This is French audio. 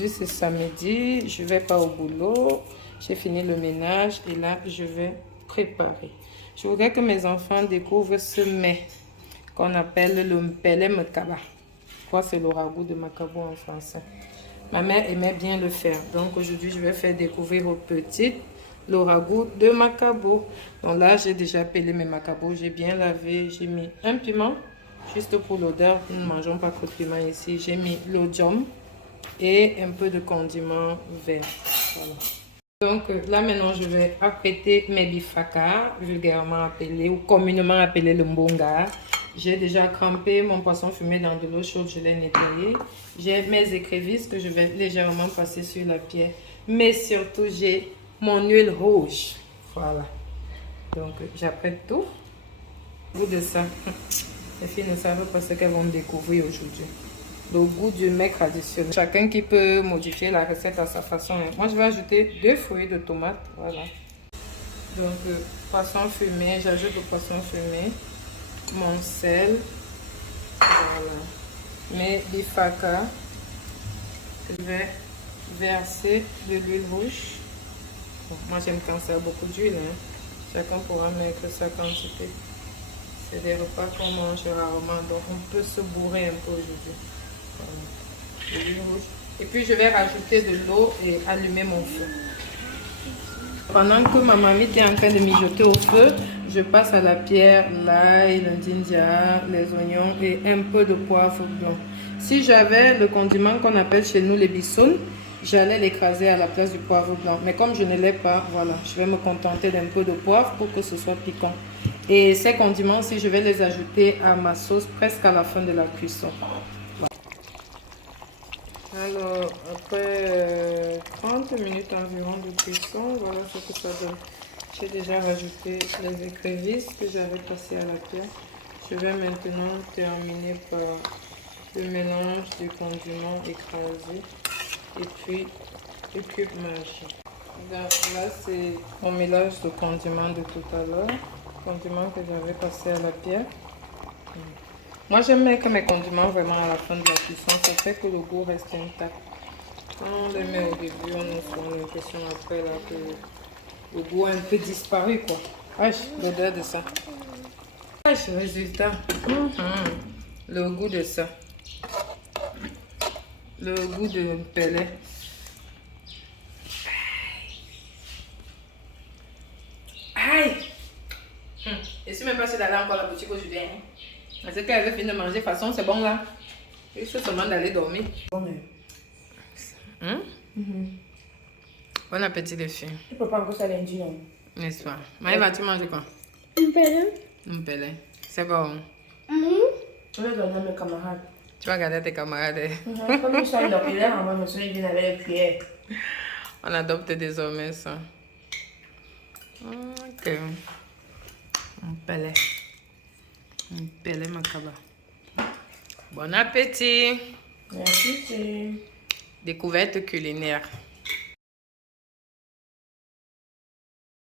Aujourd'hui, c'est samedi. Je vais pas au boulot. J'ai fini le ménage et là, je vais préparer. Je voudrais que mes enfants découvrent ce mets qu'on appelle le mpele mekaba. Je crois que c'est le ragoût de macabo en français. Ma mère aimait bien le faire. Donc aujourd'hui, je vais faire découvrir aux petites le ragoût de macabo. Donc là, j'ai déjà pelé mes macabos. J'ai bien lavé. J'ai mis un piment, juste pour l'odeur. Nous ne mangeons pas trop de piment ici. J'ai mis l'odium et un peu de condiment vert. Voilà. Donc là maintenant je vais apprêter mes bifaka, vulgairement appelé ou communément appelé le mbonga. J'ai déjà trempé mon poisson fumé dans de l'eau chaude, je l'ai nettoyé. J'ai mes écrevisses que je vais légèrement passer sur la pierre. Mais surtout j'ai mon huile rouge. Voilà. Donc j'apprête tout. Au bout de ça, les filles ne savent pas ce qu'elles vont découvrir aujourd'hui. Le goût du mets traditionnel. Chacun qui peut modifier la recette à sa façon. Moi, je vais ajouter 2 feuilles de tomates. Voilà. Donc, poisson fumé. J'ajoute le poisson fumé. Mon sel. Voilà. Mes bifaka. Je vais verser de l'huile rouge. Bon, moi, j'aime quand ça a beaucoup d'huile. Hein. Chacun pourra mettre sa quantité. C'est des repas qu'on mange rarement. Donc, on peut se bourrer un peu aujourd'hui. Voilà. Et puis je vais rajouter de l'eau et allumer mon feu. Pendant que ma mamie est en train de mijoter au feu, je passe à la pierre l'ail, le ginger, les oignons et un peu de poivre blanc. Si j'avais le condiment qu'on appelle chez nous les bissounes, j'allais l'écraser à la place du poivre blanc. Mais comme je ne l'ai pas, voilà, je vais me contenter d'un peu de poivre pour que ce soit piquant. Et ces condiments, si je vais les ajouter à ma sauce presque à la fin de la cuisson. Alors, après 30 minutes environ de cuisson, voilà ce que ça donne. J'ai déjà rajouté les écrevisses que j'avais passées à la pierre. Je vais maintenant terminer par le mélange du condiment écrasé et puis les cubes magiques. Là, c'est mon mélange de condiments de tout à l'heure, condiments que j'avais passé à la pierre. Moi, j'aime mettre mes condiments vraiment à la fin de la cuisson. Ça fait que le goût reste intact. Quand on les met au début, on a l'impression après là, que le goût a un peu disparu, quoi. Ah, l'odeur de ça. Ah, résultat. Le goût de ça. Le goût de pelé. Aïe! Et si même pas si d'aller encore à la boutique aujourd'hui, hein? Parce qu'elle avait fini de manger, de toute façon, c'est bon là. Il faut seulement d'aller dormir. Bon appétit les filles. Tu peux pas encore ça lundi, non? N'est-ce pas? Maëva, tu manges quoi? Un pelé. C'est bon. Je vais donner à mes camarades. Tu vas regarder tes camarades. Comme ils sont dans les avant de ils viennent avec les cuillères. On adopte désormais ça. Ok. Un pelé. Un pelé macaba. Bon appétit. Merci. Découverte culinaire.